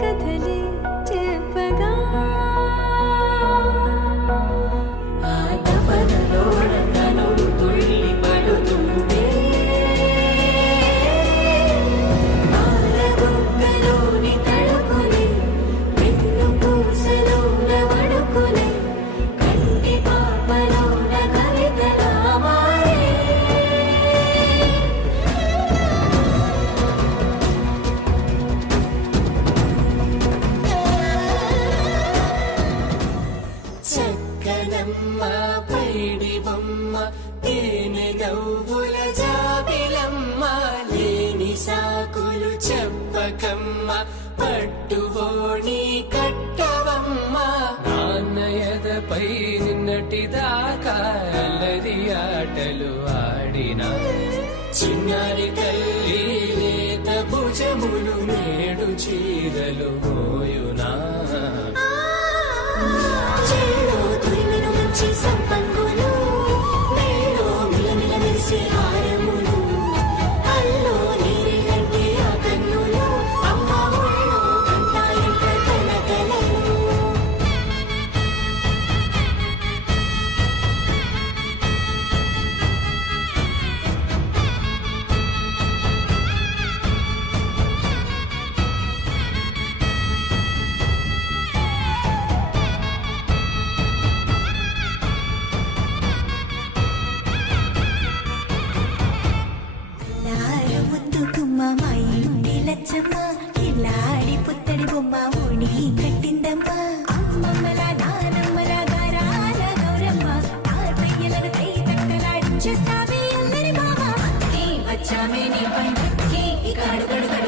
కథలే చెప్పగా ఆ తపనలో రంగను తుళ్ళి పడుతుంటే పాలబుగ్గలోని తడుకులే వెన్ను పూసలోన వడుకులే కంటి పాపలోన కవితలా మారే చక్కనమ్మ పైడి బొమ్మ తేనె నవ్వుల జాబిలమ్మ లేని సాకులు చెప్పకమ్మ పట్టువోణి కట్టవమ్మ నాన్నయదపై నిన్నటిదాకా అల్లరి ఆటలు ఆడిన చిన్నారి తల్లి లేత భుజములు నేడు చీరలు మోయునా చెల్లో తురిమిను మంచి సంపంగులు మెల్లో మిలమిల మెరిసే హారములు అల్లో నీరిలంటే ఆ కన్నులు అమ్మ ఒళ్ళో కంటాయంట తన కలలు ముందుకుమ్మ మా ఇంటి లచ్చమ్మ ఇల్లాడి పుత్తడి బొమ్మ ఓణి కట్టిందమ్మ అమ్మమ్మల నానమ్మల గారాల గౌరమ్మ తాతయ్యలను తై తట్టలాడించేస్తావే అల్లరి మామ వచ్చామే నీ పండక్కి ఇక అడుగడుగు